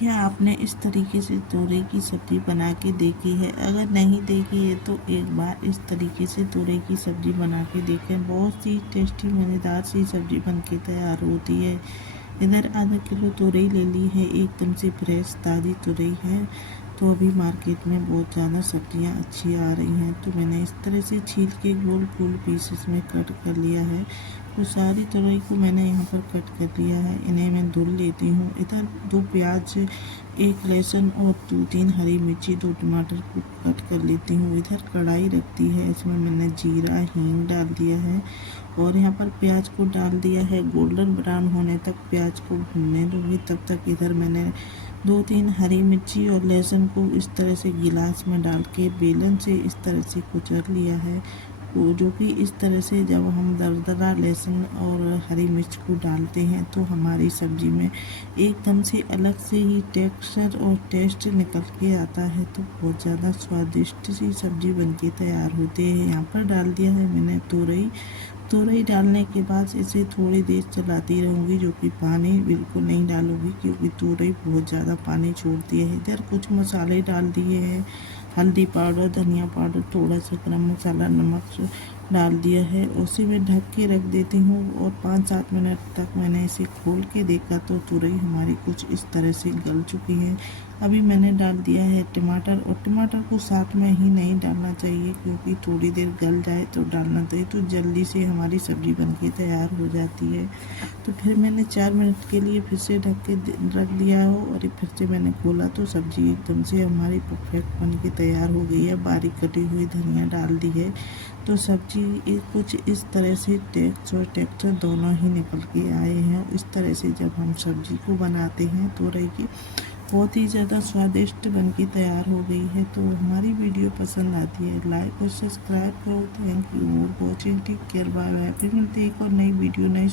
क्या आपने इस तरीके से तोरई की सब्ज़ी बना के देखी है? अगर नहीं देखी है तो एक बार इस तरीके से तोरई की सब्ज़ी बना के देखें। बहुत सी टेस्टी मज़ेदार सी सब्ज़ी बन के तैयार होती है। इधर आधा किलो तोरई ले ली है, एकदम से फ्रेश ताज़ी तोरई है। तो अभी मार्केट में बहुत ज़्यादा सब्जियां अच्छी आ रही हैं, तो मैंने इस तरह से छील के गोल गोल पीसेस में कट कर लिया है। तो सारी तोरई को मैंने यहाँ पर कट कर लिया है, इन्हें मैं धुल लेती हूँ। इधर 2 प्याज, 1 लहसुन और 2-3 हरी मिर्ची, 2 टमाटर को कट कर लेती हूँ। इधर कढ़ाई रखती है, इसमें मैंने जीरा हींग डाल दिया है और यहाँ पर प्याज को डाल दिया है। गोल्डन ब्राउन होने तक प्याज को भूनने दूँगी। तब तक इधर मैंने 2-3 हरी मिर्ची और लहसुन को इस तरह से गिलास में डाल के बेलन से इस तरह से कुचल लिया है। वो जो कि इस तरह से जब हम दरदरा लहसुन और हरी मिर्च को डालते हैं तो हमारी सब्ज़ी में एकदम से अलग से ही टेक्सचर और टेस्ट निकल के आता है। तो बहुत ज़्यादा स्वादिष्ट सी सब्ज़ी बन के तैयार होती है। यहाँ पर डाल दिया है मैंने तोरई डालने के बाद इसे थोड़ी देर चलाती रहूँगी, जो कि पानी बिल्कुल नहीं डालूँगी क्योंकि तोरई बहुत ज़्यादा पानी छोड़ती है। इधर कुछ मसाले डाल दिए हैं, हल्दी पाउडर, धनिया पाउडर, थोड़ा सा गरम मसाला, नमक डाल दिया है। उसी में ढक के रख देती हूँ और 5-7 मिनट तक मैंने इसे खोल के देखा तो तुरई हमारी कुछ इस तरह से गल चुकी है। अभी मैंने डाल दिया है टमाटर, और टमाटर को साथ में ही नहीं डालना चाहिए क्योंकि थोड़ी देर गल जाए तो डालना चाहिए, तो जल्दी से हमारी सब्ज़ी बनके तैयार हो जाती है। तो फिर मैंने 4 मिनट के लिए फिर से ढक के रख दिया हो और फिर से मैंने खोला तो सब्ज़ी एकदम से हमारी परफेक्ट बन के तैयार हो गई है। बारीक कटी हुई धनिया डाल दी है, तो सब्ज़ी कुछ इस तरह से टेक्सचर दोनों ही निकल के आए हैं। इस तरह से जब हम सब्ज़ी को बनाते हैं तोरई की, बहुत ही ज़्यादा स्वादिष्ट बन के तैयार हो गई है। तो हमारी वीडियो पसंद आती है लाइक और सब्सक्राइब करो। Thank you for watching, take care, bye bye. फिर मिलते हैं एक और नई वीडियो नई